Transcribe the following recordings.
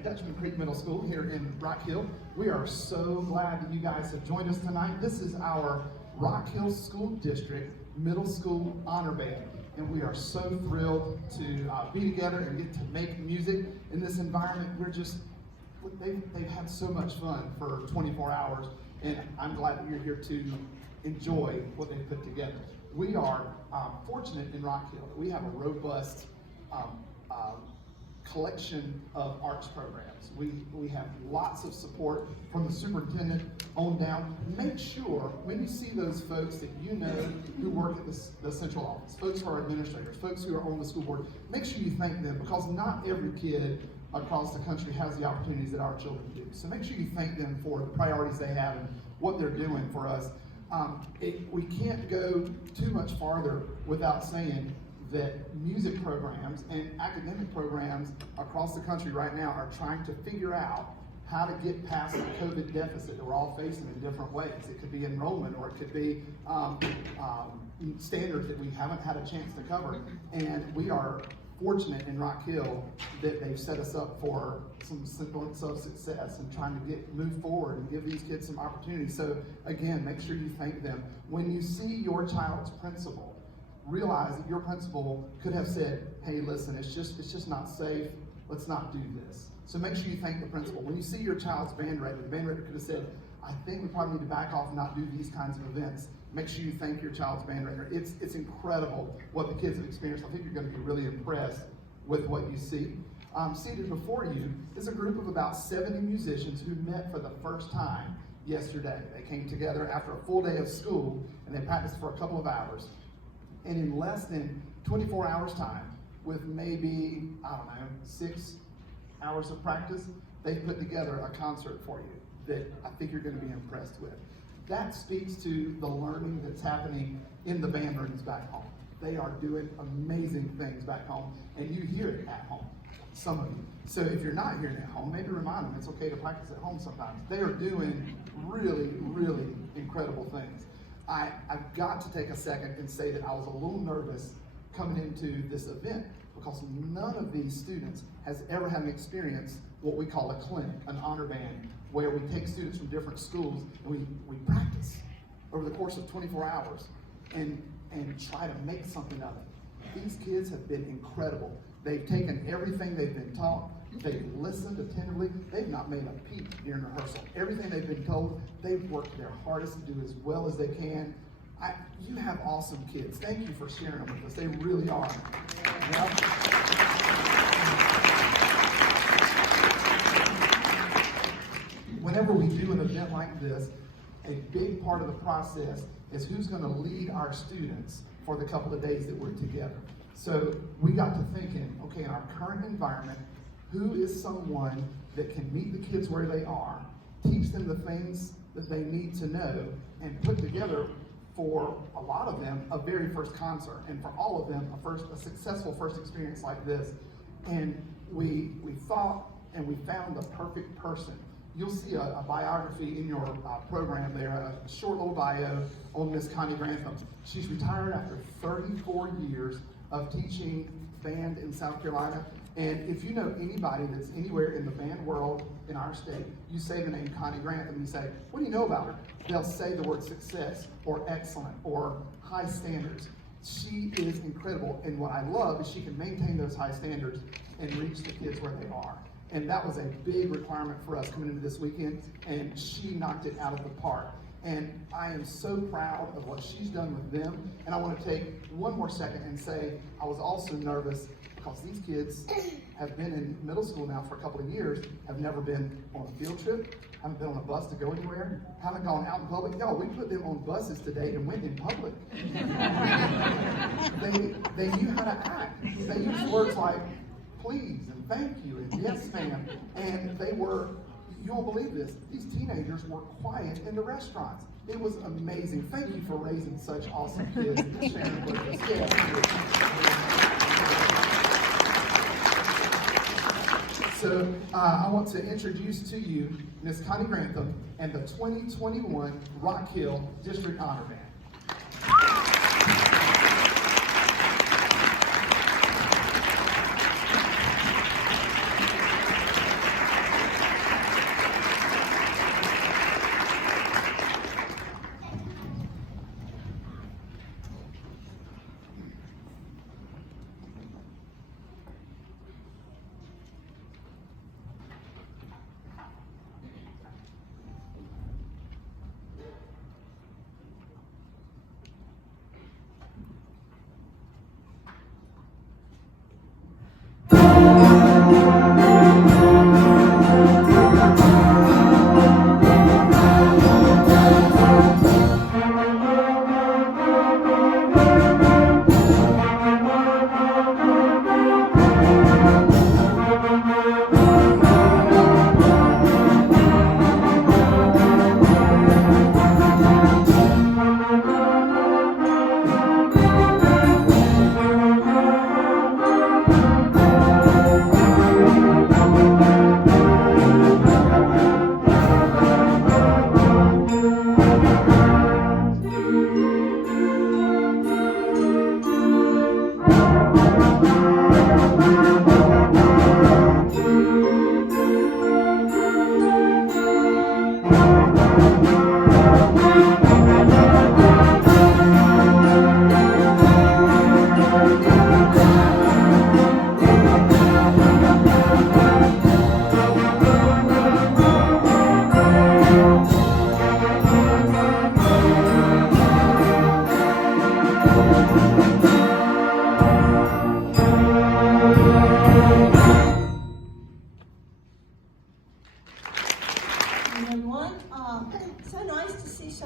at Dutchman Creek Middle School here in Rock Hill. We are so glad that you guys have joined us tonight. This is our Rock Hill School District Middle School Honor Band, and we are so thrilled to be together and get to make music in this environment. They've had so much fun for 24 hours, and I'm glad that you're here to enjoy what they've put together. We are fortunate in Rock Hill. We have a robust collection of arts programs. We have lots of support from the superintendent on down. Make sure when you see those folks that you know who work at the central office, folks who are administrators, folks who are on the school board, make sure you thank them, because not every kid across the country has the opportunities that our children do. So make sure you thank them for the priorities they have and what they're doing for us. We can't go too much farther without saying that music programs and academic programs across the country right now are trying to figure out how to get past the COVID deficit that we're all facing in different ways. It could be enrollment, or it could be standards that we haven't had a chance to cover. And we are fortunate in Rock Hill that they've set us up for some semblance of success and trying to move forward and give these kids some opportunities. So again, make sure you thank them. When you see your child's principal, realize that your principal could have said, hey, listen, it's just not safe, let's not do this. So make sure you thank the principal. When you see your child's band director, the band director could have said, I think we probably need to back off and not do these kinds of events. Make sure you thank your child's band director. It's incredible what the kids have experienced. I think you're going to be really impressed with what you see. Seated before you is a group of about 70 musicians who met for the first time yesterday. They came together after a full day of school, and they practiced for a couple of hours. And in less than 24 hours time, with maybe, 6 hours of practice, they've put together a concert for you that I think you're going to be impressed with. That speaks to the learning that's happening in the band rooms back home. They are doing amazing things back home, and you hear it at home, some of you. So if you're not hearing it at home, maybe remind them it's okay to practice at home sometimes. They are doing really, really incredible things. I've got to take a second and say that I was a little nervous coming into this event, because none of these students has ever had an experience what we call a clinic, an honor band, where we take students from different schools and we practice over the course of 24 hours and try to make something of it. These kids have been incredible. They've taken everything they've been taught, they've listened attentively, they've not made a peep during rehearsal. Everything they've been told, they've worked their hardest to do as well as they can. You have awesome kids. Thank you for sharing them with us. They really are. Yep. Whenever we do an event like this, a big part of the process is who's going to lead our students for the couple of days that we're together. So we got to thinking, okay, in our current environment, who is someone that can meet the kids where they are, teach them the things that they need to know, and put together, for a lot of them, a very first concert, and for all of them, a successful first experience like this. And we thought, and we found the perfect person. You'll see a biography in your program there, a short little bio on Miss Connie Grantham. She's retired after 34 years of teaching band in South Carolina. And if you know anybody that's anywhere in the band world in our state, you say the name Connie Grantham and you say, what do you know about her? They'll say the word success, or excellent, or high standards. She is incredible, and what I love is she can maintain those high standards and reach the kids where they are. And that was a big requirement for us coming into this weekend, and she knocked it out of the park. And I am so proud of what she's done with them. And I want to take one more second and say I was also nervous because these kids have been in middle school now for a couple of years, have never been on a field trip, haven't been on a bus to go anywhere, haven't gone out in public. No, we put them on buses today and went in public. They knew how to act. They used words like please and thank you and yes ma'am. And they were, you won't believe this, these teenagers were quiet in the restaurants. It was amazing. Thank you for raising such awesome kids and sharing with us. Yeah. So I want to introduce to you Ms. Connie Grantham and the 2021 Rock Hill District Honor Band.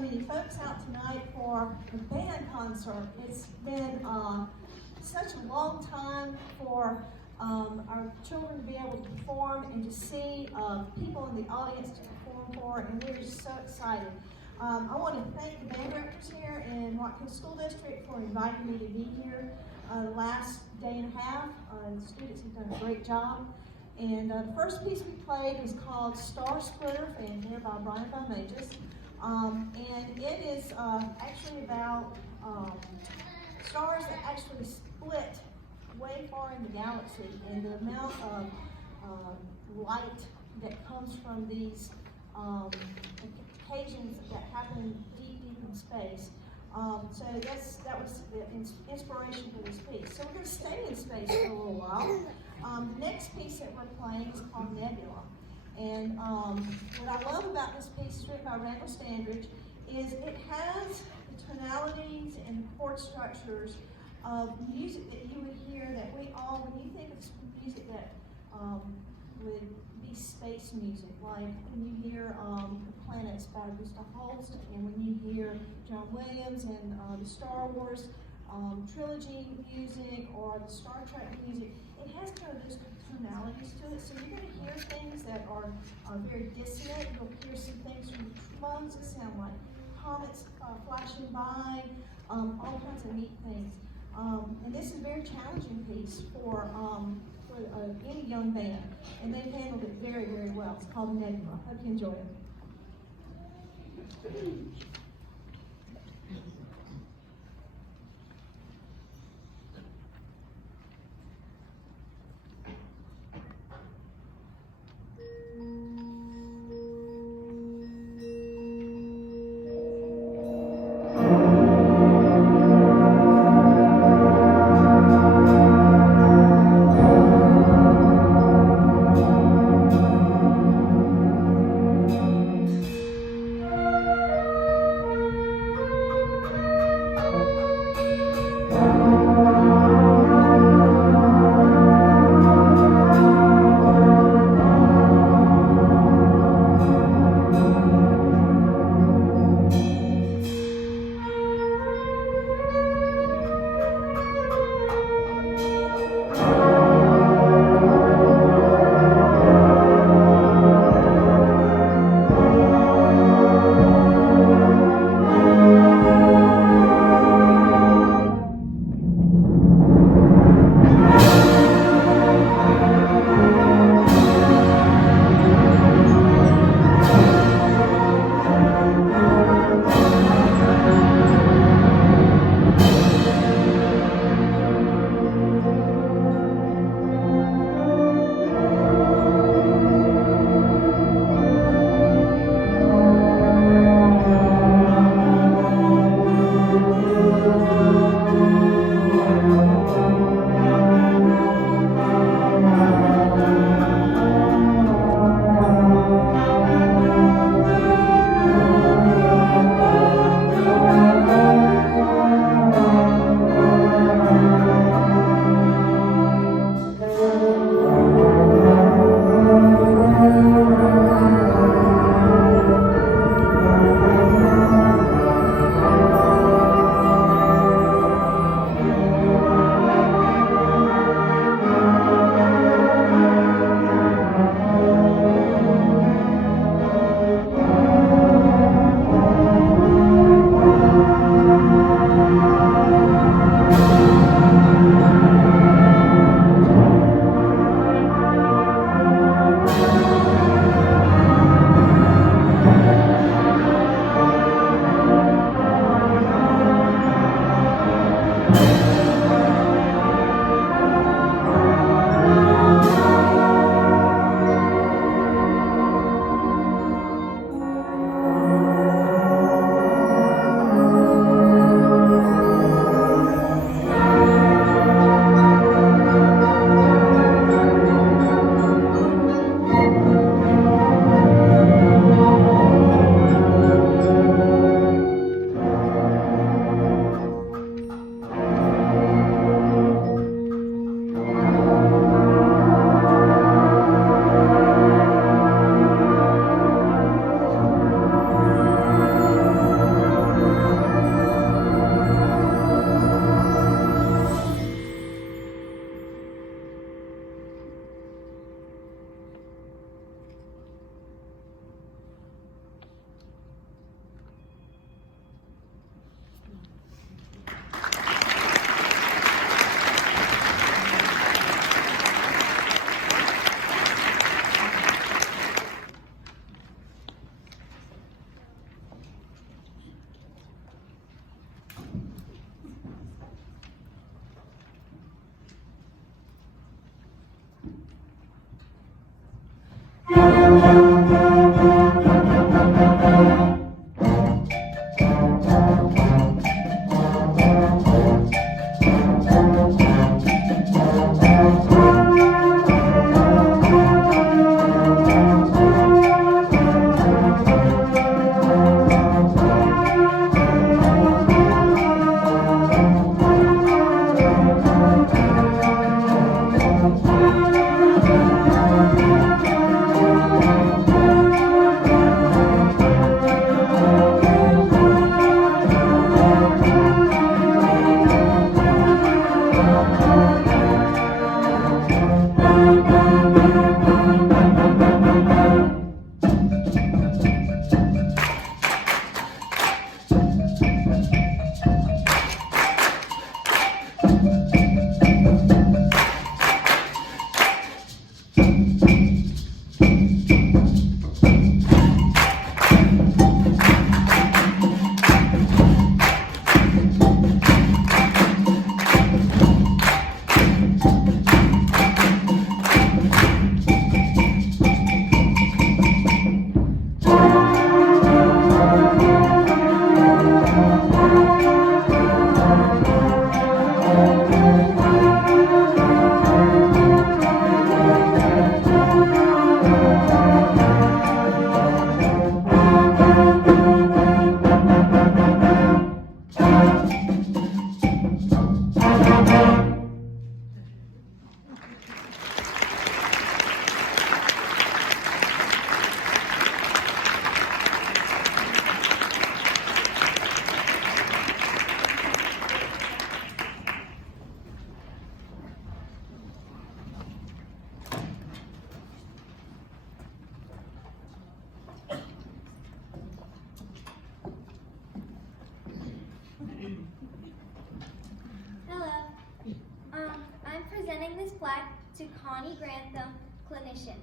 many folks out tonight for the band concert. It's been such a long time for our children to be able to perform and to see people in the audience to perform for, and we're just so excited. I want to thank the band directors here in Rock Hill School District for inviting me to be here the last day and a half. The students have done a great job. And the first piece we played was called Star Splitter, and here by Brian Mages. And it is actually about stars that actually split way far in the galaxy, and the amount of light that comes from these occasions that happen deep in space. So that was the inspiration for this piece. So we're going to stay in space for a little while. The next piece that we're playing is called Nebula. And what I love about this piece, written by Randall Standridge, is it has the tonalities and chord structures of music that you would hear, that we all, when you think of music that would be space music, like when you hear The Planets by Gustav Holst, and when you hear John Williams and the Star Wars trilogy music, or the Star Trek music, it has kind of those tonalities to it. So you're going to hear things that are very dissonant. You'll hear some things from trombones that sound like comets flashing by, all kinds of neat things. And this is a very challenging piece for any young band, and they've handled it very, very well. It's called Nebula. Hope you enjoy it. Hello. I'm presenting this plaque to Connie Grantham, clinician,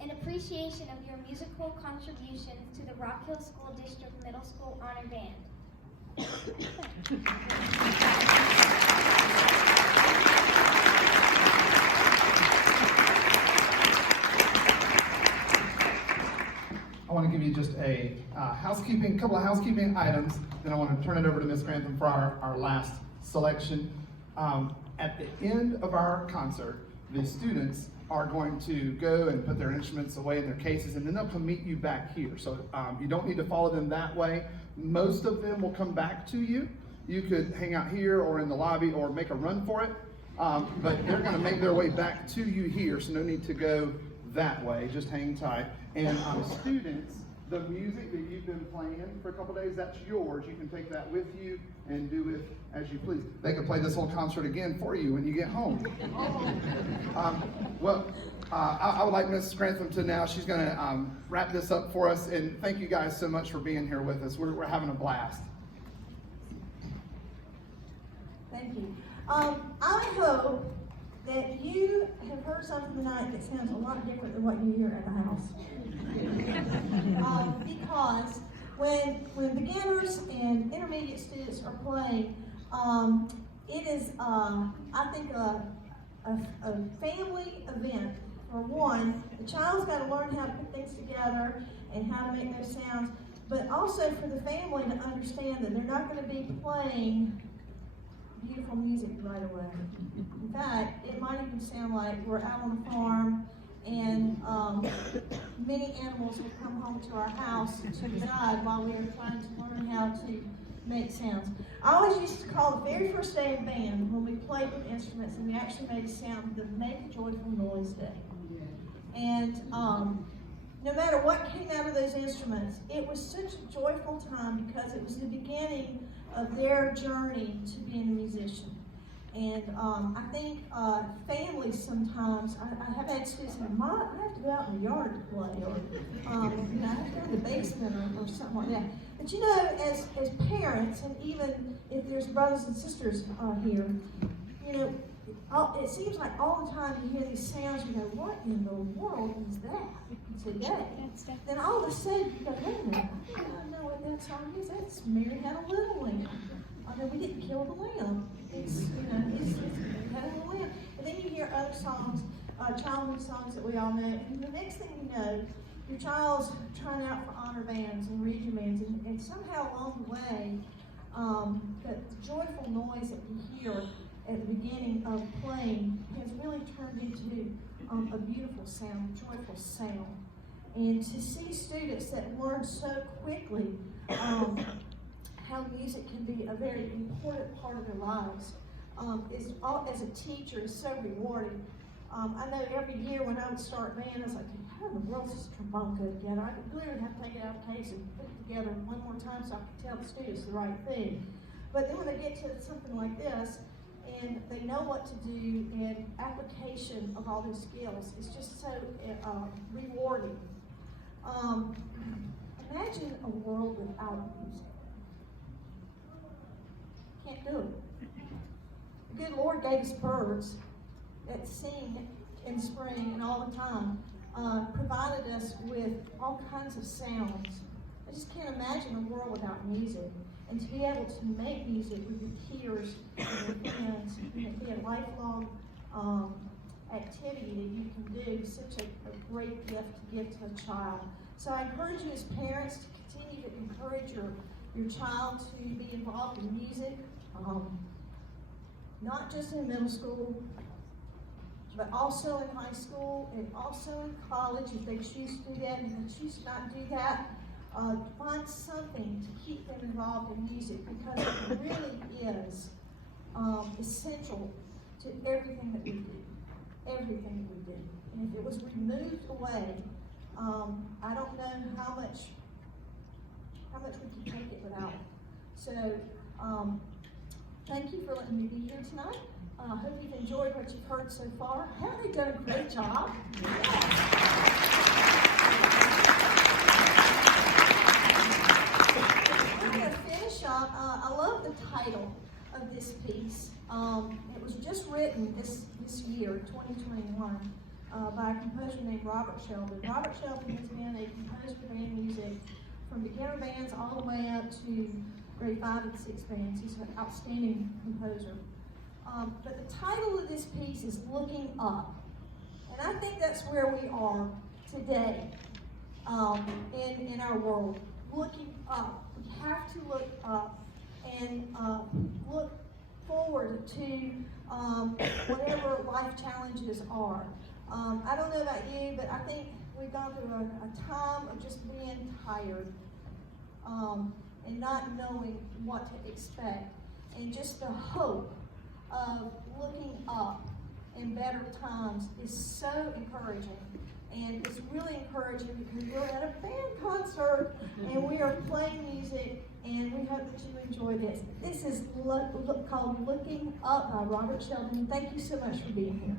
in appreciation of your musical contributions to the Rock Hill School District Middle School Honor Band. I want to give you just a couple of housekeeping items, then I want to turn it over to Ms. Grantham for our last selection. At the end of our concert, the students are going to go and put their instruments away in their cases, and then they'll come meet you back here. So you don't need to follow them that way. Most of them will come back to you. You could hang out here or in the lobby or make a run for it, but they're going to make their way back to you here, so no need to go that way. Just hang tight. And students, the music that you've been playing for a couple days, that's yours. You can take that with you and do it as you please. They could play this whole concert again for you when you get home. I would like Ms. Grantham to now, she's going to wrap this up for us. And thank you guys so much for being here with us. We're having a blast. Thank you. I hope that you have heard something tonight that sounds a lot different than what you hear at the house. Because when beginners and intermediate students are playing, it is, I think, a family event. For one, the child's got to learn how to put things together and how to make those sounds, but also for the family to understand that they're not going to be playing beautiful music right away. In fact, it might even sound like we're out on a farm and many animals will come home to our house to reside while we are trying to learn how to make sounds. I always used to call the very first day of band when we played with instruments and we actually made a sound, the Make a Joyful Noise Day. And no matter what came out of those instruments, it was such a joyful time because it was the beginning of their journey to being a musician. And I think families sometimes, I have had students say, Mom, I have to go out in the yard to play, or I have to go in the basement or something like that. But you know, as parents, and even if there's brothers and sisters here, you know, it seems like all the time you hear these sounds, you go, what in the world is that today? Then all of a sudden you go, wait a minute, I think I know what that song is. That's Mary Had a Little Lamb. No, we didn't kill the lamb. It's Mary Had a Little Lamb. And then you hear other songs, childhood songs that we all know. And the next thing you know, your child's trying out for honor bands and region bands, and somehow along the way, the joyful noise that we hear at the beginning of playing has really turned into a beautiful sound, a joyful sound. And to see students that learn so quickly how music can be a very important part of their lives as a teacher is so rewarding. I know every year when I would start band, I was like, how in the world does this trombone go together? I could literally have to take it out of the case and put it together one more time so I could tell the students the right thing. But then when they get to something like this, and they know what to do, and application of all those skills is just so rewarding. Imagine a world without music. Can't do it. The good Lord gave us birds that sing in spring and all the time, provided us with all kinds of sounds. I just can't imagine a world without music. And to be able to make music with your peers and your friends, and it be a lifelong activity that you can do is such a great gift to give to a child. So I encourage you as parents to continue to encourage your child to be involved in music, not just in middle school, but also in high school and also in college if they choose to do that, and if they choose to not do that. Find something to keep them involved in music, because it really is essential to everything that we do. Everything that we do. And if it was removed away, I don't know how much we could take it without it. So, thank you for letting me be here tonight. I hope you've enjoyed what you've heard so far. Haven't they done a great job? I love the title of this piece. It was just written this year, 2021, by a composer named Robert Sheldon. Robert Sheldon has been a composer for band music from beginner bands all the way up to grade 5 and 6 bands. He's an outstanding composer. But the title of this piece is Looking Up. And I think that's where we are today in our world. Looking up. We have to look up and look forward to whatever life challenges are. I don't know about you, but I think we've gone through a time of just being tired and not knowing what to expect. And just the hope of looking up in better times is so encouraging. And it's really encouraging because we're at a band concert and we are playing music, and we hope that you enjoy this. This is called Looking Up by Robert Sheldon. Thank you so much for being here.